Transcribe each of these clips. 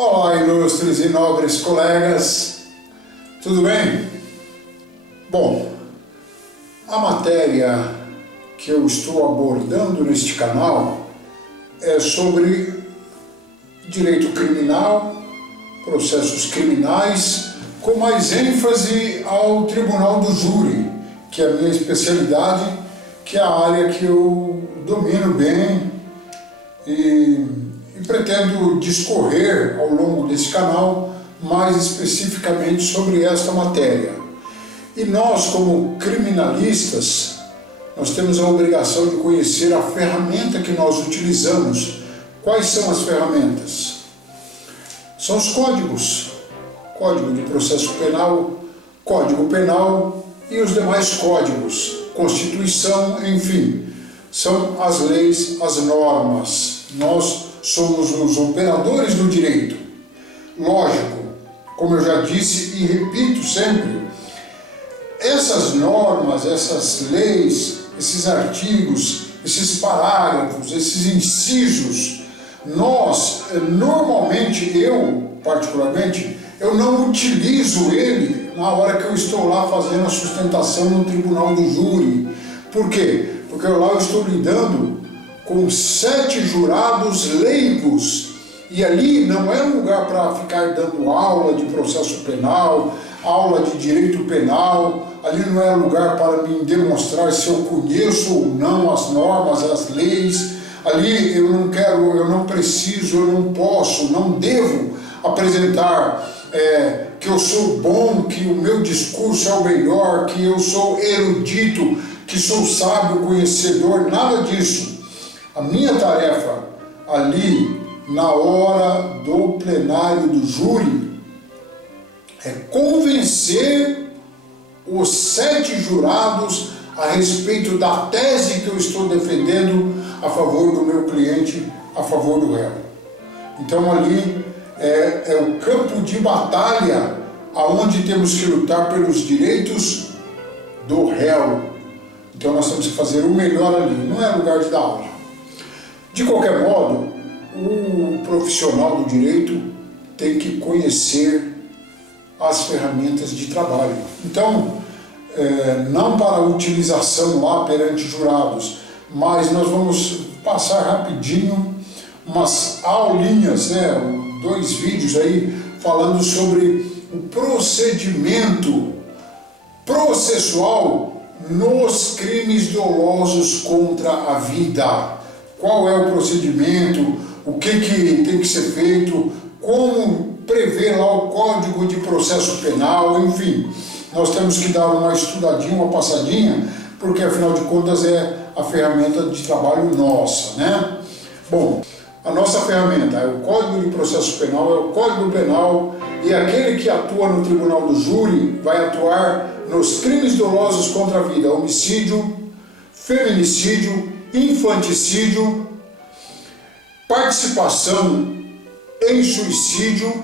Olá, ilustres e nobres colegas, tudo bem? Bom, a matéria que eu estou abordando neste canal é sobre direito criminal, processos criminais, com mais ênfase ao tribunal do júri, que é a minha especialidade, que é a área que eu domino bem e pretendo discorrer ao longo desse canal mais especificamente sobre esta matéria. E nós, como criminalistas, nós temos a obrigação de conhecer a ferramenta que nós utilizamos. Quais são as ferramentas? São os códigos. Código de processo penal, Código Penal e os demais códigos, Constituição, enfim, são as leis, as normas. Nós somos os operadores do direito. Lógico, como eu já disse e repito sempre, essas normas, essas leis, esses artigos, esses parágrafos, esses incisos, nós, normalmente, particularmente, eu não utilizo ele na hora que eu estou lá fazendo a sustentação no tribunal do júri. Por quê? Porque lá eu estou lidando com 7 jurados leigos, e ali não é um lugar para ficar dando aula de processo penal, aula de direito penal, ali não é lugar para me demonstrar se eu conheço ou não as normas, as leis. Ali eu não quero, eu não preciso, eu não posso, não devo apresentar que eu sou bom, que o meu discurso é o melhor, que eu sou erudito, que sou sábio, conhecedor, nada disso. A minha tarefa ali, na hora do plenário do júri, é convencer os 7 jurados a respeito da tese que eu estou defendendo a favor do meu cliente, a favor do réu. Então ali é o campo de batalha aonde temos que lutar pelos direitos do réu. Então nós temos que fazer o melhor ali, não é lugar de dar aula. De qualquer modo, o profissional do direito tem que conhecer as ferramentas de trabalho. Então, não para utilização lá perante jurados, mas nós vamos passar rapidinho umas aulinhas, 2 vídeos aí falando sobre o procedimento processual nos crimes dolosos contra a vida. Qual é o procedimento, o que tem que ser feito, como prever lá o Código de Processo Penal, enfim. Nós temos que dar uma estudadinha, uma passadinha, porque afinal de contas é a ferramenta de trabalho nossa, né? Bom, a nossa ferramenta é o Código de Processo Penal, é o Código Penal, e aquele que atua no tribunal do júri vai atuar nos crimes dolosos contra a vida, homicídio, feminicídio, infanticídio, participação em suicídio,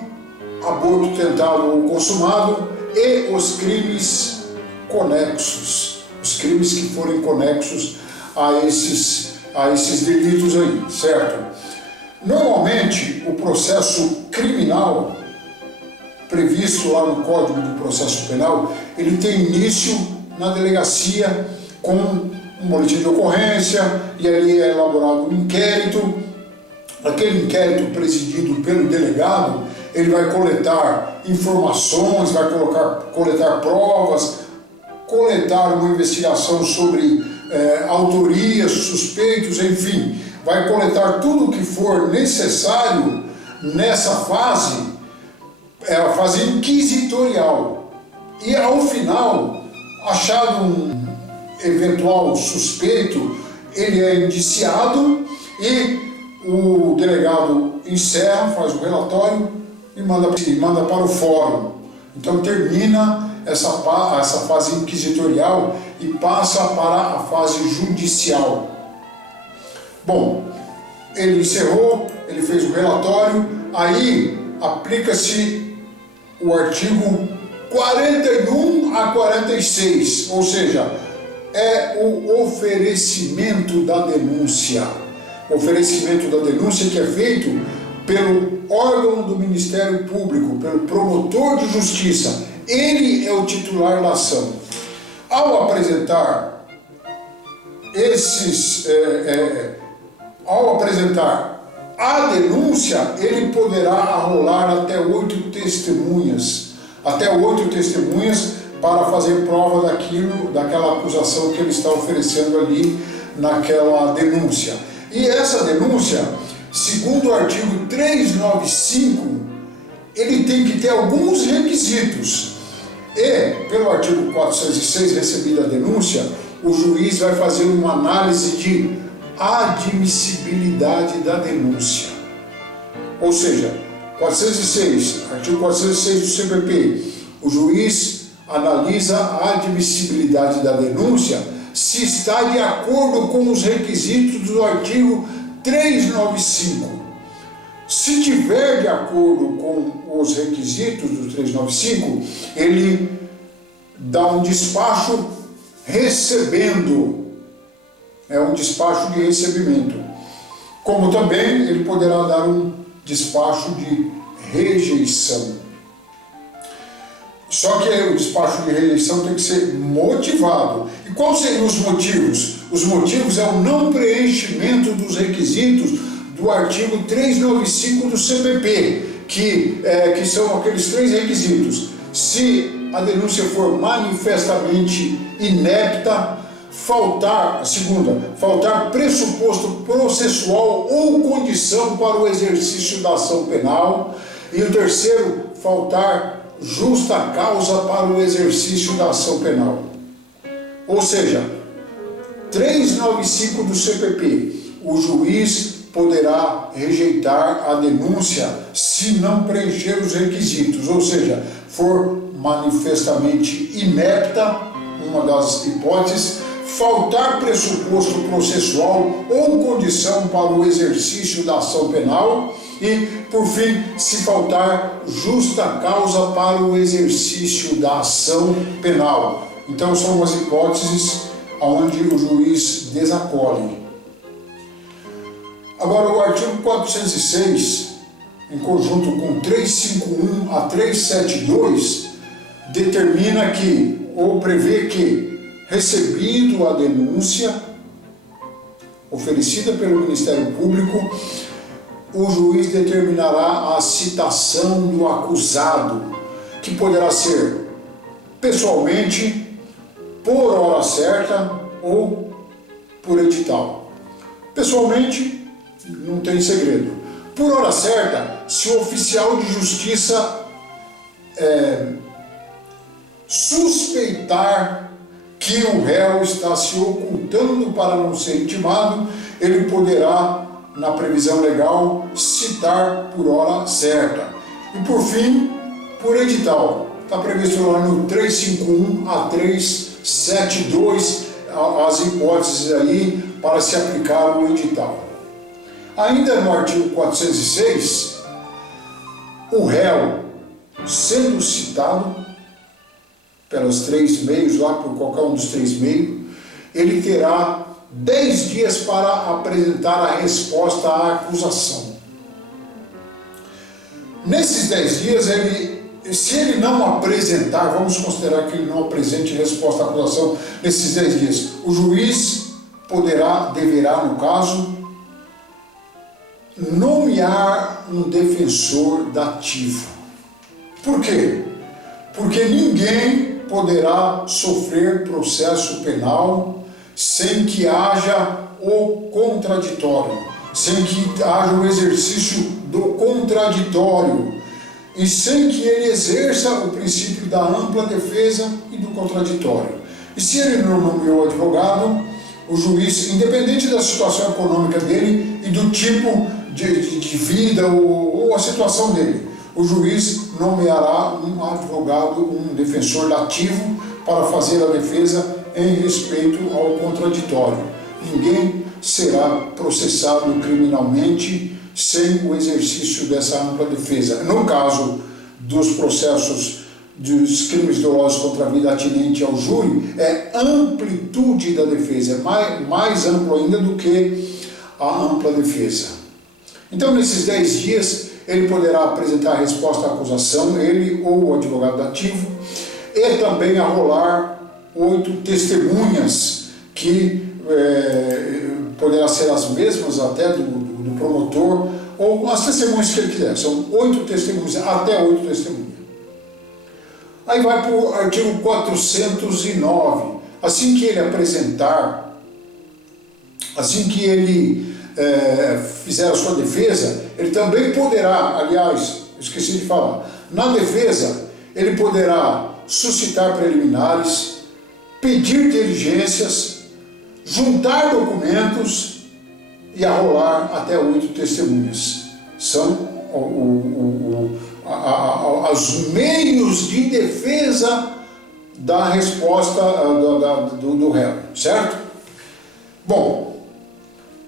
aborto tentado ou consumado e os crimes conexos, os crimes que forem conexos a esses delitos aí, certo? Normalmente, o processo criminal previsto lá no Código de Processo Penal, ele tem início na delegacia com um boletim de ocorrência, e ali é elaborado um inquérito. Aquele inquérito presidido pelo delegado, ele vai coletar informações, vai coletar provas, coletar uma investigação sobre autorias, suspeitos, enfim, vai coletar tudo o que for necessário nessa fase, é a fase inquisitorial. E ao final, achado um eventual suspeito, ele é indiciado e o delegado encerra, faz o relatório e manda para o fórum. Então termina essa fase inquisitorial e passa para a fase judicial. Bom, ele encerrou, ele fez o relatório, aí aplica-se o artigo 41 a 46, ou seja, é o oferecimento da denúncia. O oferecimento da denúncia que é feito pelo órgão do Ministério Público, pelo promotor de justiça. Ele é o titular da ação. Ao apresentar a denúncia, ele poderá arrolar até 8 testemunhas, para fazer prova daquela acusação que ele está oferecendo ali naquela denúncia. E essa denúncia, segundo o artigo 395, ele tem que ter alguns requisitos. E, pelo artigo 406, recebida a denúncia, o juiz vai fazer uma análise de admissibilidade da denúncia. Ou seja, artigo 406 do CPP, o juiz analisa a admissibilidade da denúncia se está de acordo com os requisitos do artigo 395. Se tiver de acordo com os requisitos do 395, ele dá um despacho recebendo, um despacho de recebimento. Como também ele poderá dar um despacho de rejeição. Só que o despacho de rejeição tem que ser motivado. E quais seriam os motivos? Os motivos é o não preenchimento dos requisitos do artigo 395 do CPP, que são aqueles 3 requisitos. Se a denúncia for manifestamente inepta, faltar pressuposto processual ou condição para o exercício da ação penal, e o terceiro, faltar justa causa para o exercício da ação penal. Ou seja, 395 do CPP, o juiz poderá rejeitar a denúncia se não preencher os requisitos, ou seja, for manifestamente inepta, uma das hipóteses, faltar pressuposto processual ou condição para o exercício da ação penal e, por fim, se faltar justa causa para o exercício da ação penal. Então, são as hipóteses onde o juiz desacolhe. Agora, o artigo 406, em conjunto com 351 a 372, determina que, ou prevê que, recebido a denúncia oferecida pelo Ministério Público, o juiz determinará a citação do acusado, que poderá ser pessoalmente, por hora certa ou por edital. Pessoalmente, não tem segredo. Por hora certa, se o oficial de justiça suspeitar que o réu está se ocultando para não ser intimado, ele poderá, na previsão legal, citar por hora certa. E por fim, por edital. Está previsto lá no 351 a 372 as hipóteses aí para se aplicar o edital. Ainda no artigo 406, o réu, sendo citado pelos 3 meios, lá por qualquer um dos 3 meios, ele terá 10 dias para apresentar a resposta à acusação. Nesses 10 dias, se ele não apresentar, vamos considerar que ele não apresente resposta à acusação nesses 10 dias, o juiz deverá, no caso, nomear um defensor dativo. Por quê? Porque ninguém poderá sofrer processo penal sem que haja o contraditório, sem que haja o exercício do contraditório e sem que ele exerça o princípio da ampla defesa e do contraditório. E se ele não nomeou advogado, o juiz, independente da situação econômica dele e do tipo de vida ou a situação dele, o juiz nomeará um advogado, um defensor dativo para fazer a defesa em respeito ao contraditório. Ninguém será processado criminalmente sem o exercício dessa ampla defesa. No caso dos processos dos crimes dolosos contra a vida atinente ao júri, é amplitude da defesa, é mais amplo ainda do que a ampla defesa. Então, nesses 10 dias, ele poderá apresentar a resposta à acusação, ele ou o advogado dativo, e também arrolar 8 testemunhas, que poderá ser as mesmas até do promotor, ou as testemunhas que ele quiser. São 8 testemunhas, até 8 testemunhas. Aí vai para o artigo 409. Assim que ele apresentar, assim que ele fizer a sua defesa, ele também poderá, aliás, esqueci de falar, na defesa, ele poderá suscitar preliminares, pedir diligências, juntar documentos e arrolar até 8 testemunhas. São os meios de defesa da resposta do réu, certo? Bom,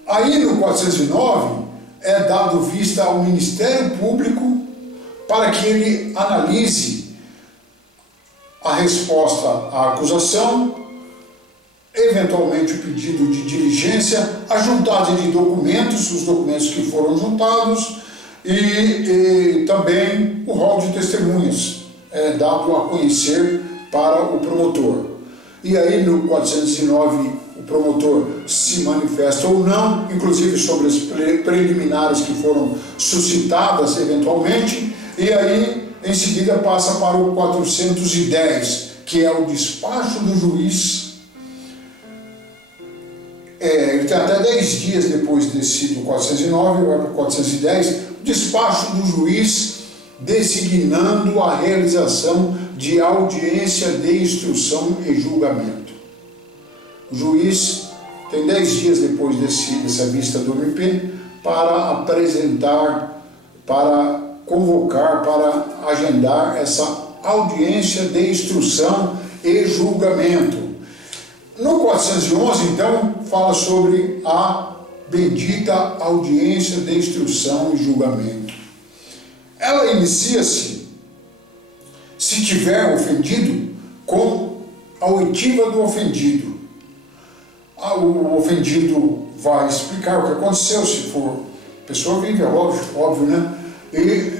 aí no 409 é dado vista ao Ministério Público para que ele analise a resposta à acusação, eventualmente o pedido de diligência, a juntagem de documentos, os documentos que foram juntados, e também o rol de testemunhas dado a conhecer para o promotor. E aí no 409 o promotor se manifesta ou não, inclusive sobre as preliminares que foram suscitadas eventualmente, e aí em seguida passa para o 410, que é o despacho do juiz. Ele tem até 10 dias depois do 409, vai para o 410, o despacho do juiz designando a realização de audiência de instrução e julgamento. O juiz tem 10 dias depois dessa vista do MP para apresentar, para convocar, para agendar essa audiência de instrução e julgamento. No 411, então, fala sobre a bendita audiência de instrução e julgamento. Ela inicia-se, se tiver ofendido, com a oitiva do ofendido. O ofendido vai explicar o que aconteceu, se for pessoa viva, é óbvio, né? E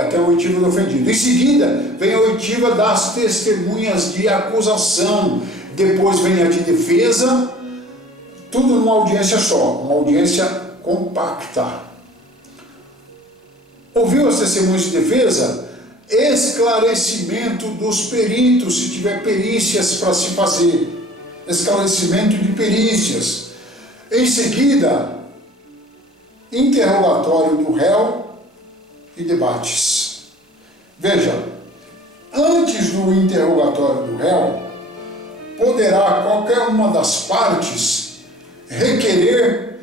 até a oitiva do ofendido. Em seguida, vem a oitiva das testemunhas de acusação. Depois vem a de defesa, tudo numa audiência só, uma audiência compacta. Ouviu as testemunhas de defesa? Esclarecimento dos peritos, se tiver perícias para se fazer. Esclarecimento de perícias. Em seguida, interrogatório do réu e debates. Veja, antes do interrogatório do réu, poderá qualquer uma das partes requerer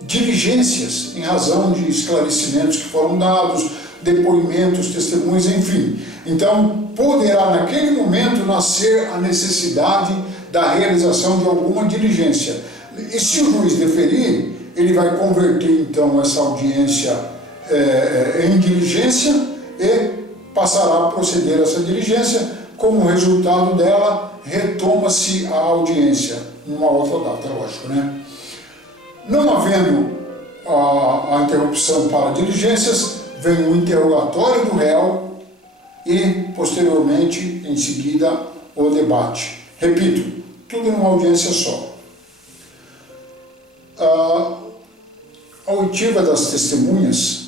diligências em razão de esclarecimentos que foram dados, depoimentos, testemunhos, enfim. Então, poderá naquele momento nascer a necessidade da realização de alguma diligência. E se o juiz deferir, ele vai converter então essa audiência em diligência e passará a proceder a essa diligência. Como resultado dela, retoma-se a audiência numa outra data, lógico, né? Não havendo a interrupção para diligências, vem o interrogatório do réu e, posteriormente, em seguida, o debate. Repito, tudo numa audiência só. A oitiva das testemunhas,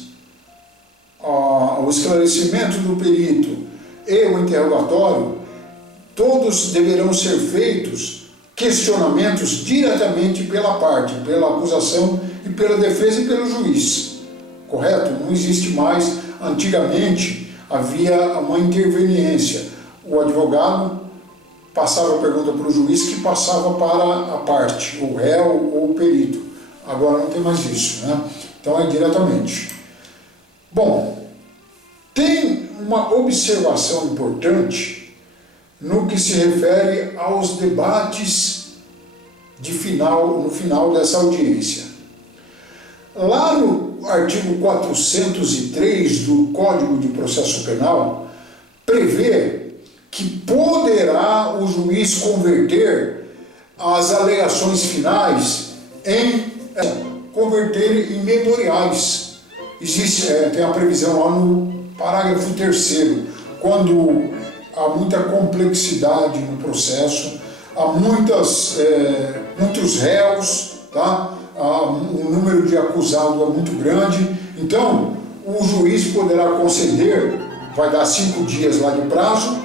o esclarecimento do perito e o interrogatório, todos deverão ser feitos questionamentos diretamente pela parte, pela acusação e pela defesa e pelo juiz. Correto? Não existe mais. Antigamente havia uma interveniência. O advogado passava a pergunta para o juiz, que passava para a parte, o réu ou o perito. Agora não tem mais isso, né? Então é diretamente. Bom, tem uma observação importante no que se refere aos debates no final dessa audiência. Lá no artigo 403 do Código de Processo Penal, prevê que poderá o juiz converter as alegações finais em memoriais. tem a previsão lá no parágrafo 3º, quando há muita complexidade no processo, há muitos réus, tá? O número de acusados é muito grande, então o juiz poderá conceder, vai dar 5 dias lá de prazo,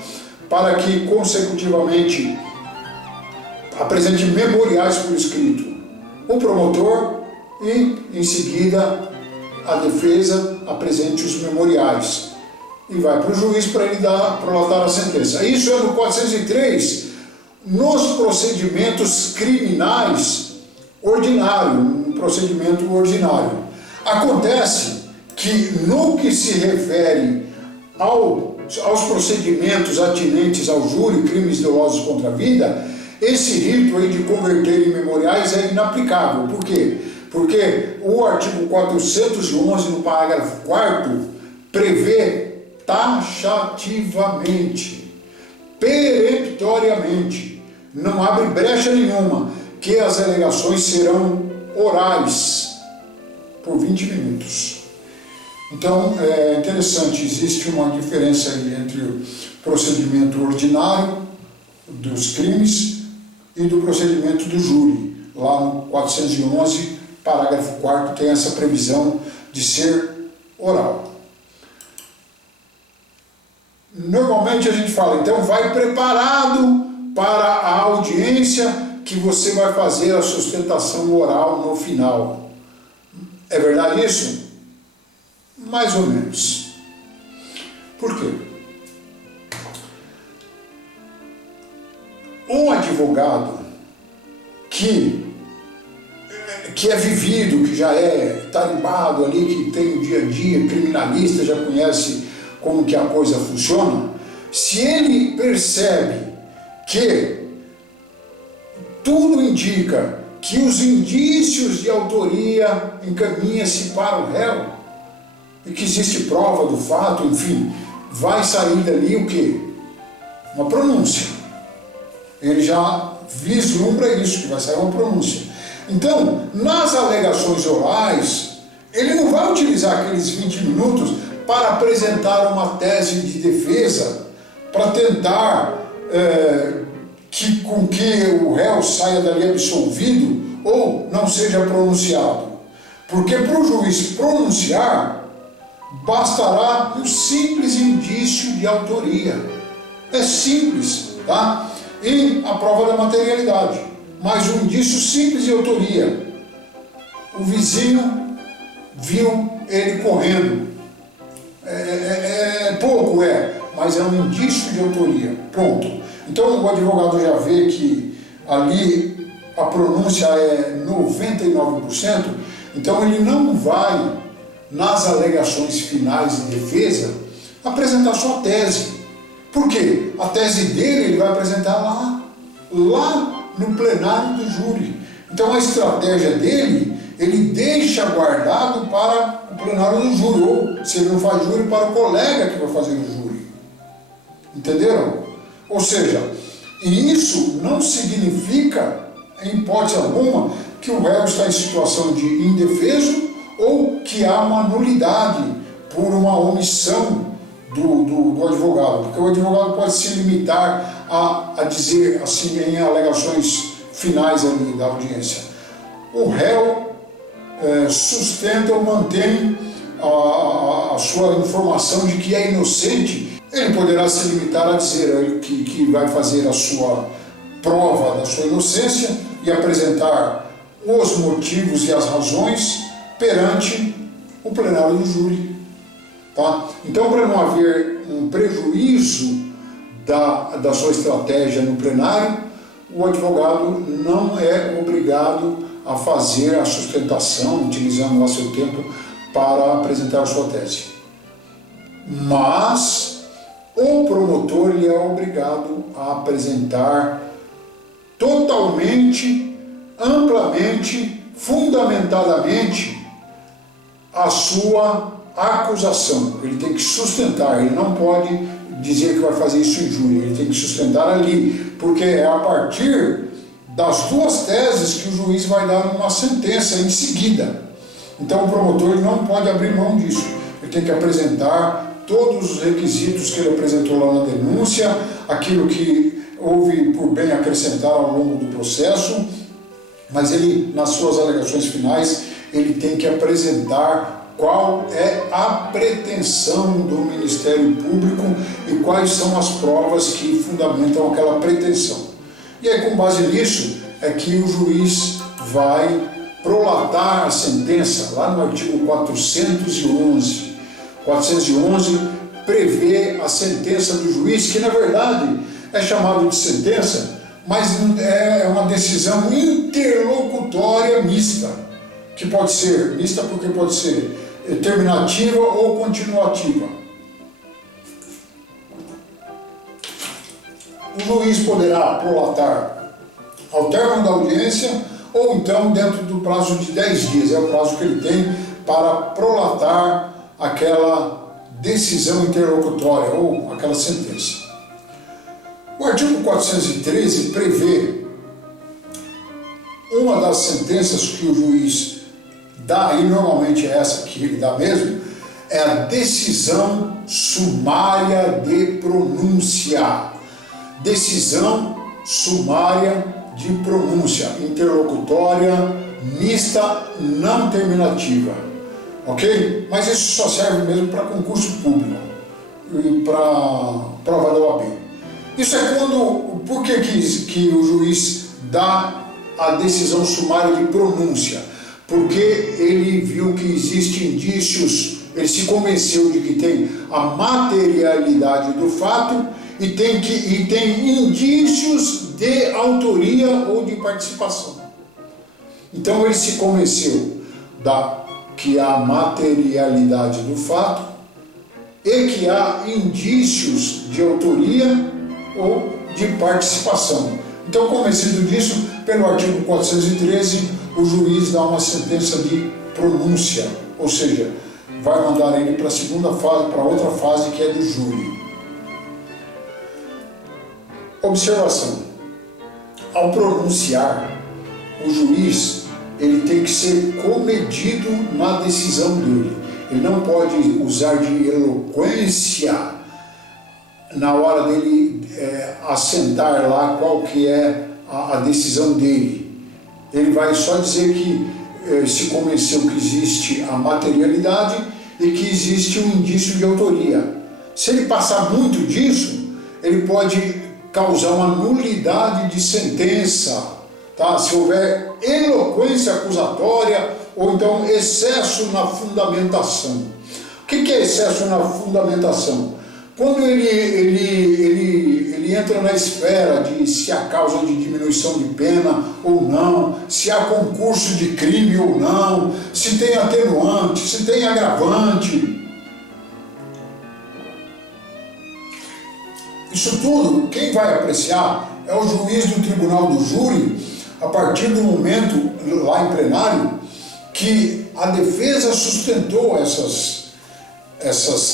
para que consecutivamente apresente memoriais por escrito o promotor e em seguida a defesa apresente os memoriais e vai para o juiz para ele prolatar a sentença. Isso é no 403, nos procedimentos criminais ordinário, um procedimento ordinário. Acontece que no que se refere aos procedimentos atinentes ao júri, crimes dolosos contra a vida, esse rito aí de converter em memoriais é inaplicável. Por quê? Porque o artigo 411, no parágrafo 4º, prevê taxativamente, peremptoriamente, não abre brecha nenhuma, que as alegações serão orais por 20 minutos. Então, é interessante, existe uma diferença aí entre o procedimento ordinário dos crimes e do procedimento do júri. Lá no 411, parágrafo 4º, tem essa previsão de ser oral. Normalmente a gente fala, então vai preparado para a audiência que você vai fazer a sustentação oral no final. É verdade isso? Mais ou menos. Por quê? Um advogado que é vivido, que já é tarimbado ali, que tem o dia a dia, criminalista, já conhece como que a coisa funciona, se ele percebe que tudo indica que os indícios de autoria encaminham-se para o réu e que existe prova do fato, enfim, vai sair dali o quê? Uma pronúncia. Ele já vislumbra isso, que vai sair uma pronúncia. Então, nas alegações orais, ele não vai utilizar aqueles 20 minutos para apresentar uma tese de defesa, para tentar com que o réu saia dali absolvido ou não seja pronunciado. Porque para o juiz pronunciar, bastará um simples indício de autoria. É simples, tá? E a prova da materialidade. Mas um indício simples de autoria. O vizinho viu ele correndo. Pouco, mas é um indício de autoria. Pronto. Então o advogado já vê que ali a pronúncia é 99%, então ele não vai, nas alegações finais de defesa, apresentar sua tese. Por quê? A tese dele ele vai apresentar lá no plenário do júri. Então a estratégia dele, ele deixa guardado para o plenário do júri, ou se ele não faz júri, para o colega que vai fazer o júri. Entenderam? Ou seja, e isso não significa, em hipótese alguma, que o réu está em situação de indefeso ou que há uma nulidade por uma omissão do advogado, porque o advogado pode se limitar a dizer assim em alegações finais ali da audiência: o réu sustenta ou mantém a sua informação de que é inocente. Ele poderá se limitar a dizer que vai fazer a sua prova da sua inocência e apresentar os motivos e as razões perante o plenário do júri. Tá? Então, para não haver um prejuízo da sua estratégia no plenário, o advogado não é obrigado a fazer a sustentação, utilizando lá seu tempo para apresentar a sua tese. Mas o promotor ele é obrigado a apresentar totalmente, amplamente, fundamentadamente a sua acusação. Ele tem que sustentar, ele não pode dizer que vai fazer isso em júri, ele tem que sustentar ali, porque é a partir das duas teses que o juiz vai dar uma sentença em seguida. Então o promotor ele não pode abrir mão disso, ele tem que apresentar todos os requisitos que ele apresentou lá na denúncia, aquilo que houve por bem acrescentar ao longo do processo, mas ele, nas suas alegações finais, ele tem que apresentar qual é a pretensão do Ministério Público e quais são as provas que fundamentam aquela pretensão. E aí, com base nisso, é que o juiz vai prolatar a sentença, lá no artigo 411. 411 prevê a sentença do juiz, que na verdade é chamado de sentença, mas é uma decisão interlocutória mista, que pode ser mista porque pode ser terminativa ou continuativa. O juiz poderá prolatar ao término da audiência ou então dentro do prazo de 10 dias, é o prazo que ele tem para prolatar aquela decisão interlocutória ou aquela sentença. O artigo 413 prevê uma das sentenças que o juiz dá, e normalmente é essa que ele dá mesmo, é a decisão sumária de pronúncia. Decisão sumária de pronúncia, interlocutória, mista, não terminativa. Ok? Mas isso só serve mesmo para concurso público e para prova da OAB. Isso é quando, por que o juiz dá a decisão sumária de pronúncia? Porque ele viu que existem indícios, ele se convenceu de que tem a materialidade do fato e tem indícios de autoria ou de participação. Então ele se convenceu que há materialidade do fato e que há indícios de autoria ou de participação. Então, convencido disso, pelo artigo 413, o juiz dá uma sentença de pronúncia, ou seja, vai mandar ele para a segunda fase, para outra fase que é do júri. Observação: ao pronunciar, o juiz ele tem que ser comedido na decisão dele. Ele não pode usar de eloquência na hora dele assentar lá qual que é a decisão dele. Ele vai só dizer que se convenceu que existe a materialidade e que existe um indício de autoria. Se ele passar muito disso, ele pode causar uma nulidade de sentença, tá? Se houver eloquência acusatória ou então excesso na fundamentação. O que é excesso na fundamentação? Quando ele entra na esfera de se há causa de diminuição de pena ou não, se há concurso de crime ou não, se tem atenuante, se tem agravante. Isso tudo, quem vai apreciar é o juiz do tribunal do júri, a partir do momento, lá em plenário, que a defesa sustentou essas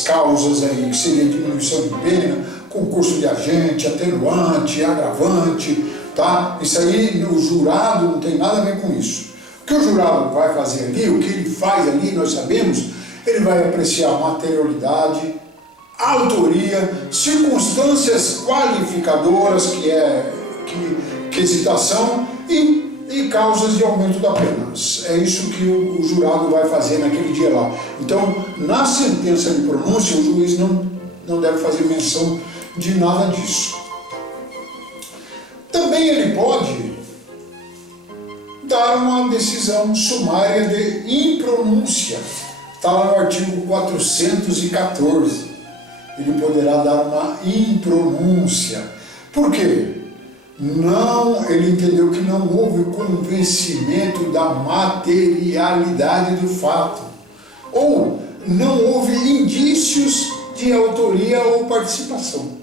causas aí, que seria diminuição de pena, concurso de agente, atenuante, agravante, tá? Isso aí, o jurado não tem nada a ver com isso. O que o jurado vai fazer ali, o que ele faz ali, nós sabemos, ele vai apreciar materialidade, autoria, circunstâncias qualificadoras, que é quesitação, e causas de aumento da pena. É isso que o jurado vai fazer naquele dia lá. Então, na sentença de pronúncia, o juiz não deve fazer menção de nada disso. Também ele pode dar uma decisão sumária de impronúncia. Está lá no artigo 414. Ele poderá dar uma impronúncia. Por quê? Ele entendeu que não houve convencimento da materialidade do fato, ou não houve indícios de autoria ou participação.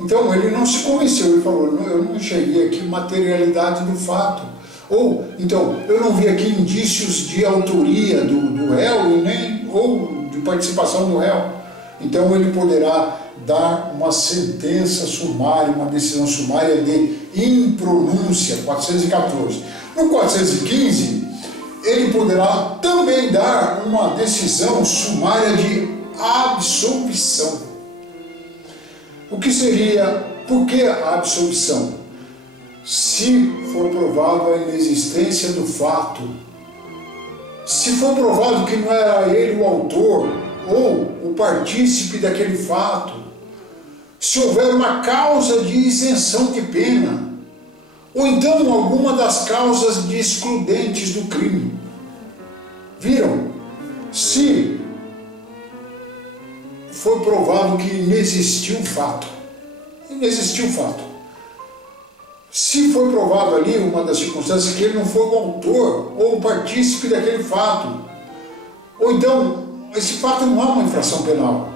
Então ele não se convenceu, ele falou, eu não enxerguei aqui materialidade do fato, ou então eu não vi aqui indícios de autoria do réu ou de participação do réu. Então ele poderá dar uma sentença sumária, uma decisão sumária de impronúncia, 414. No 415, ele poderá também também dar uma decisão sumária de absolvição. O que seria, por que a absolvição? Se for provado a inexistência do fato, se for provado que não era ele o autor ou o partícipe daquele fato, se houver uma causa de isenção de pena, ou então alguma das causas de excludentes do crime. Viram? Se foi provado que inexistiu o fato, se foi provado ali uma das circunstâncias que ele não foi o autor ou o partícipe daquele fato, ou então esse fato não é uma infração penal,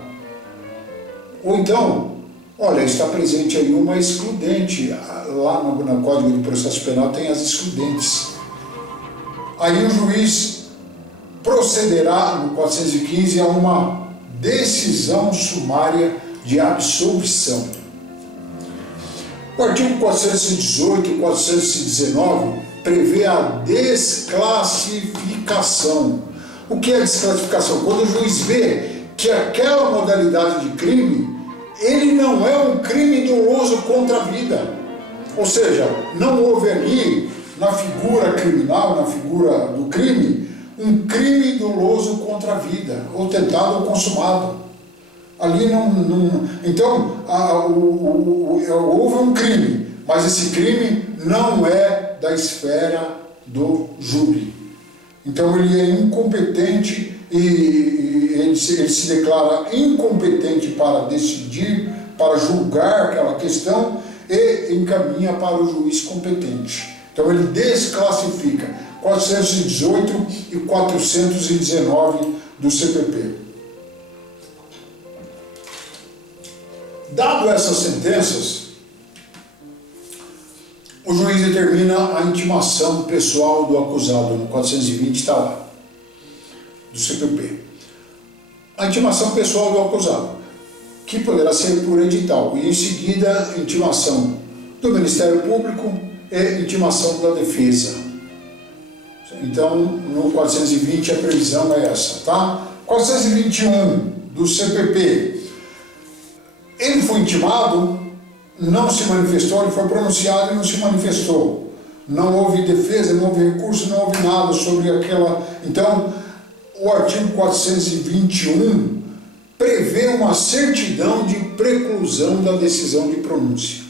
ou então, olha, está presente aí uma excludente, lá no Código de Processo Penal tem as excludentes. Aí o juiz procederá, no 415, a uma decisão sumária de absolvição. O artigo 418 e 419 prevê a desclassificação. O que é desclassificação? Quando o juiz vê que aquela modalidade de crime, ele não é um crime doloso contra a vida. Ou seja, não houve ali, na figura criminal, na figura do crime, um crime doloso contra a vida, ou tentado ou consumado. Ali então, houve um crime, mas esse crime não é da esfera do júri. Então ele é incompetente e ele se declara incompetente para decidir, para julgar aquela questão e encaminha para o juiz competente. Então ele desclassifica 418 e 419 do CPP. Dado essas sentenças, o juiz determina a intimação pessoal do acusado, no 420 está lá, do CPP. A intimação pessoal do acusado, que poderá ser por edital, e em seguida intimação do Ministério Público e intimação da defesa. Então, no 420 a previsão é essa, tá? 421 do CPP. Ele foi intimado, não se manifestou, ele foi pronunciado e não se manifestou. Não houve defesa, não houve recurso, não houve nada sobre aquela... Então, o artigo 421 prevê uma certidão de preclusão da decisão de pronúncia.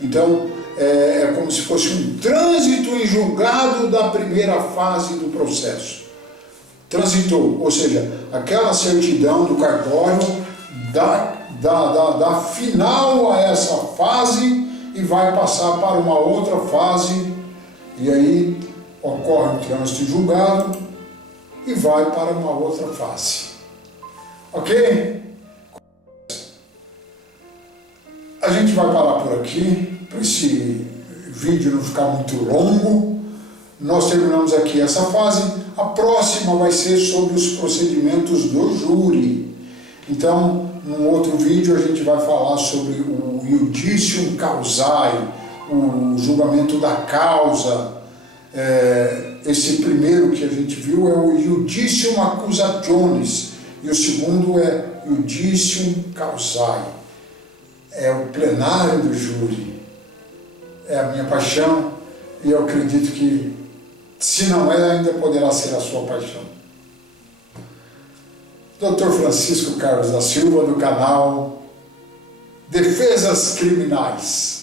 Então, é como se fosse um trânsito em julgado da primeira fase do processo. Transitou, ou seja, aquela certidão do cartório dá final a essa fase e vai passar para uma outra fase, e aí ocorre um trânsito em julgado e vai para uma outra fase. Ok? A gente vai parar por aqui, para esse vídeo não ficar muito longo. Nós terminamos aqui essa fase. A próxima vai ser sobre os procedimentos do júri. Então, num outro vídeo a gente vai falar sobre o iudicium causae, o julgamento da causa. Esse primeiro que a gente viu é o iudicium accusationis e o segundo é iudicium causae. É o plenário do júri. É a minha paixão e eu acredito que, se não é, ainda poderá ser a sua paixão. Dr. Francisco Carlos da Silva, do canal Defesas Criminais.